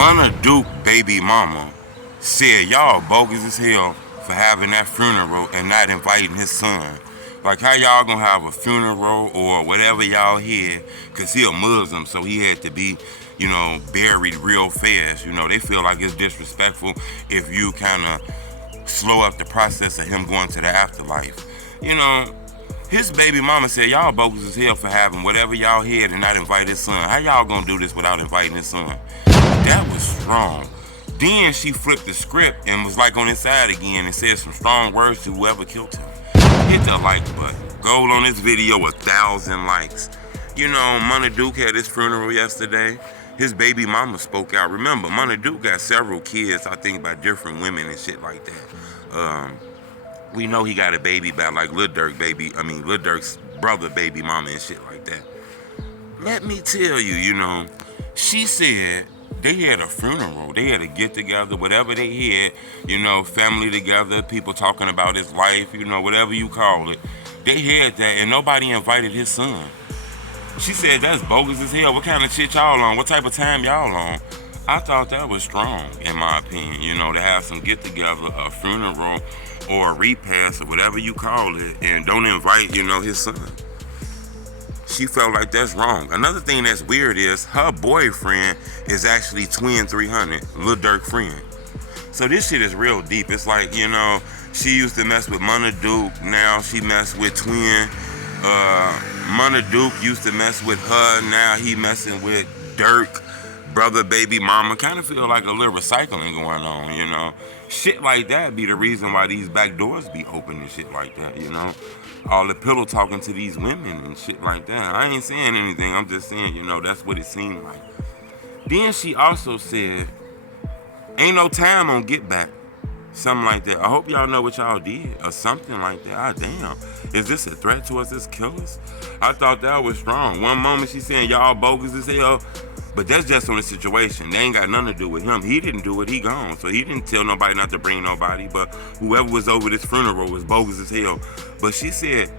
Munna Duke baby mama said y'all bogus as hell for having that funeral and not inviting his son. Like how y'all gonna have a funeral or whatever y'all here, cause he a Muslim, so he had to be, buried real fast. They feel like it's disrespectful if you kind of slow up the process of him going to the afterlife. His baby mama said y'all bogus as hell for having whatever y'all had and not invite his son. How y'all gonna do this without inviting his son? That was strong. Then she flipped the script and was like on his side again and said some strong words to whoever killed him. Hit the like button. Goal on this video, 1,000 likes. Munna Duke had his funeral yesterday. His baby mama spoke out. Remember, Munna Duke got several kids, I think, by different women and shit like that. We know he got a baby by like Lil Durk's brother baby mama and shit like that. Let me tell you, she said they had a funeral. They had a get together, whatever they had, family together, people talking about his life, whatever you call it. They had that and nobody invited his son. She said that's bogus as hell. What kind of shit y'all on? What type of time y'all on? I thought that was strong, in my opinion, to have some get together, a funeral or a repast or whatever you call it, and don't invite, his son. She felt like that's wrong. Another thing that's weird is her boyfriend is actually Twin 300, Lil Durk friend. So this shit is real deep. It's like, she used to mess with Munna Duke, now she messed with Twin. Munna Duke used to mess with her, now he messing with Durk, brother, baby mama. Kind of feel like a little recycling going on, Shit like that be the reason why these back doors be open and shit like that, All the pillow talking to these women and shit like that. I ain't saying anything, I'm just saying, that's what it seemed like. Then she also said, ain't no time on Get Back. Something like that. I hope y'all know what y'all did or something like that. Ah, damn. Is this a threat to us as killers? I thought that was strong. One moment she saying y'all bogus as hell, but that's just on the situation. They ain't got nothing to do with him. He didn't do it. He gone. So he didn't tell nobody not to bring nobody, but whoever was over this funeral was bogus as hell. But she said,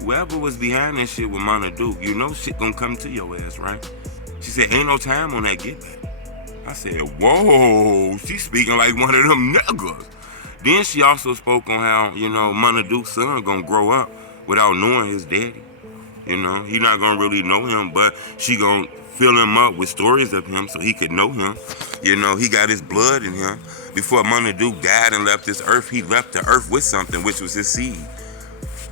whoever was behind this shit with Munna Duke, shit gonna come to your ass, right? She said, ain't no time on that Get Back. I said, whoa, she's speaking like one of them niggas. Then she also spoke on how, Munna Duke's son gonna grow up without knowing his daddy. He not gonna really know him, but she gonna fill him up with stories of him so he could know him. He got his blood in him. Before Munna Duke died and left this earth, he left the earth with something, which was his seed.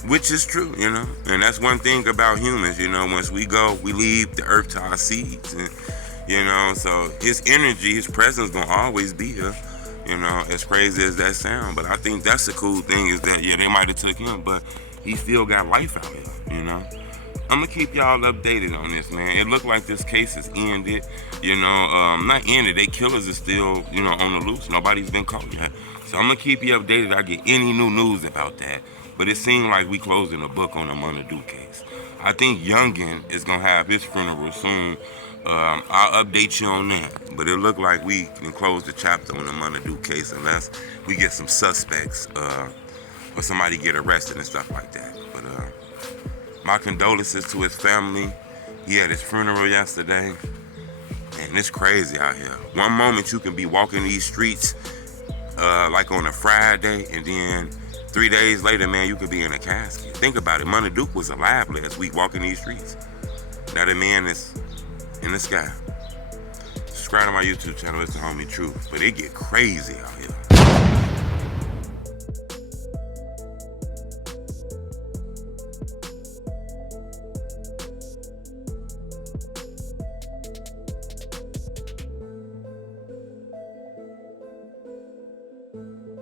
Which is true, And that's one thing about humans, once we go, we leave the earth to our seeds. And, so his energy, his presence gonna always be here. As crazy as that sound. But I think that's the cool thing is that, they might have took him, but he still got life out here, I'm going to keep y'all updated on this, man. It looked like this case is ended, not ended. They killers is still, on the loose. Nobody's been caught yet. So I'm going to keep you updated if I get any new news about that. But it seemed like we closing a book on the Munna Duke case. I think Youngin is going to have his funeral soon. I'll update you on that. But it looked like we can close the chapter on the Munna Duke case unless we get some suspects or somebody get arrested and stuff like that. But my condolences to his family. He had his funeral yesterday. And it's crazy out here. One moment you can be walking these streets like on a Friday, and then 3 days later, man, you could be in a casket. Think about it. Munna Duke was alive last week walking these streets. Now the man is in the sky. Subscribe to my YouTube channel, it's the homie Truth. But it get crazy out here. you.